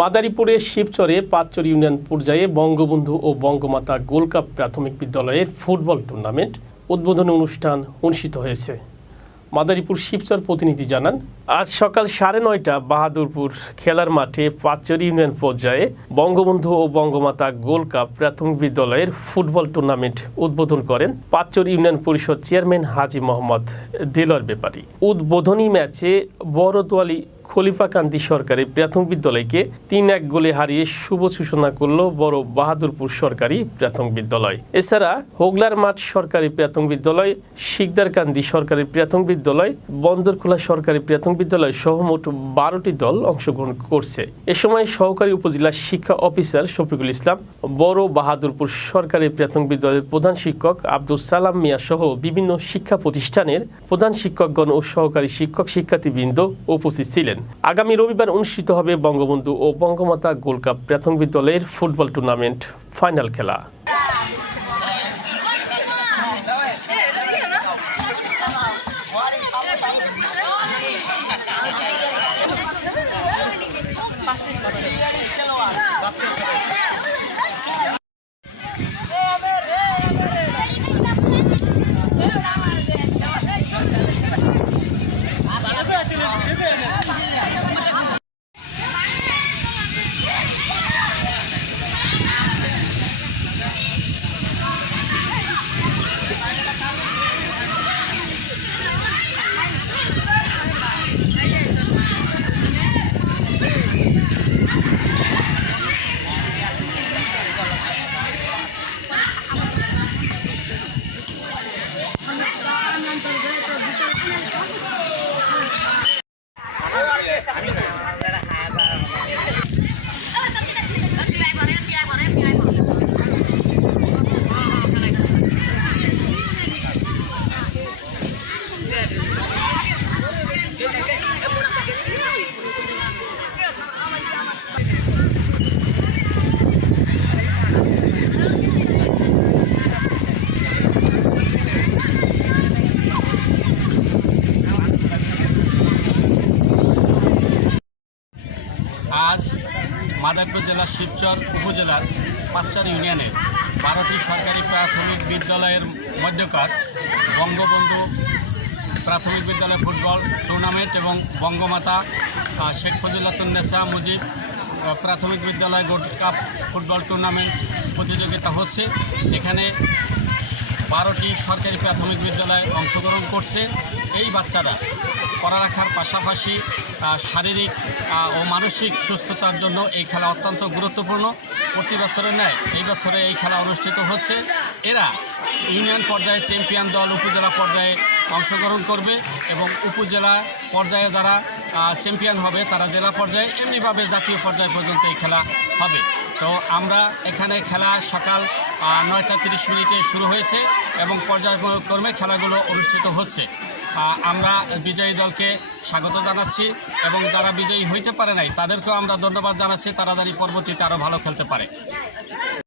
মাদারীপুরের শিবচরে পাঁচচর ইউনিয়ন পর্যায়ে বঙ্গবন্ধু ও Bangamata gold cup প্রাথমিক বিদ্যালয়ের ফুটবল টুর্নামেন্ট উদ্বোধনী অনুষ্ঠান অনুষ্ঠিত হয়েছে। মাদারীপুর শিবচর প্রতিনিধি জানান, আজ সকাল 9:30 বাহাদুরপুর খেলার মাঠে পাঁচচর ইউনিয়ন পর্যায়ে বঙ্গবন্ধু ও বঙ্গমাতা গোল্ড কাপ প্রাথমিক বিদ্যালয়ের ফুটবল টুর্নামেন্ট উদ্বোধন করেন পাঁচচর ইউনিয়ন পরিষদ চেয়ারম্যান হাজী মোহাম্মদ দেলোয়ার ব্যাপারী। উদ্বোধনী ম্যাচে বড়দোয়ালী খলিফাকান্দি সরকারি প্রাথমিক বিদ্যালয়কে 3-1 গোলে হারিয়ে শুভ সূচনা করল বড় বাহাদুরপুর সরকারি প্রাথমিক বিদ্যালয়। এছাড়া হোগলার মাঠ সরকারি প্রাথমিক বিদ্যালয়, শিকদারকান্দি সরকারি প্রাথমিক বিদ্যালয়, বন্দরখোলা সরকারি প্রাথমিক বিদ্যালয় সহ মোট 12টি দল অংশগ্রহণ করছে। এ সময় সহকারী উপজেলা শিক্ষা অফিসার শফিকুল ইসলাম, বড় বাহাদুরপুর সরকারি প্রাথমিক বিদ্যালয়ের প্রধান শিক্ষক আব্দুল সালাম মিয়া সহ বিভিন্ন শিক্ষা প্রতিষ্ঠানের প্রধান শিক্ষকগণ ও সহকারী শিক্ষক শিক্ষার্থীবৃন্দ উপস্থিত ছিলেন। আগামী রবিবার অনুষ্ঠিত হবে বঙ্গবন্ধু ও বঙ্গমাতা গোল্ড কাপ প্রাথমিক বিদ্যালয়ের ফুটবল টুর্নামেন্ট ফাইনাল খেলা। আজ মাদারীপুর জেলার শিবচর উপজেলার পাঁচচর ইউনিয়নের 12টি সরকারি প্রাথমিক বিদ্যালয়ের মধ্যকার বঙ্গবন্ধু প্রাথমিক বিদ্যালয় ফুটবল টুর্নামেন্ট এবং বঙ্গমাতা শেখ ফজিলাতুন্নেসা মুজিব প্রাথমিক বিদ্যালয় গোল্ড কাপ ফুটবল টুর্নামেন্ট প্রতিযোগিতা হচ্ছে। এখানে 12টি সরকারি প্রাথমিক বিদ্যালয় অংশগ্রহণ করছে। এই বাচ্চারা পড়ালেখার পাশাপাশি শারীরিক ও মানসিক সুস্থতার জন্য এই খেলা অত্যন্ত গুরুত্বপূর্ণ। প্রতি বছরের ন্যায় এই বছরে এই খেলা অনুষ্ঠিত হচ্ছে। এরা ইউনিয়ন পর্যায়ে চ্যাম্পিয়ন দল উপজেলা পর্যায়ে অংশগ্রহণ করবে এবং উপজেলা পর্যায়ে যারা চ্যাম্পিয়ন হবে তারা জেলা পর্যায়ে, এমনিভাবে জাতীয় পর্যায় পর্যন্ত এই খেলা হবে। তো আমরা এখানে খেলা সকাল 9:30 শুরু হয়েছে এবং পর্যায়ক্রমে খেলাগুলো অনুষ্ঠিত হচ্ছে। আমরা বিজয়ী দলকে স্বাগত জানাচ্ছি এবং যারা বিজয়ী হইতে পারে নাই তাদেরকেও আমরা ধন্যবাদ জানাচ্ছি। তারা জানি পরবর্তীতে আরও ভালো খেলতে পারে।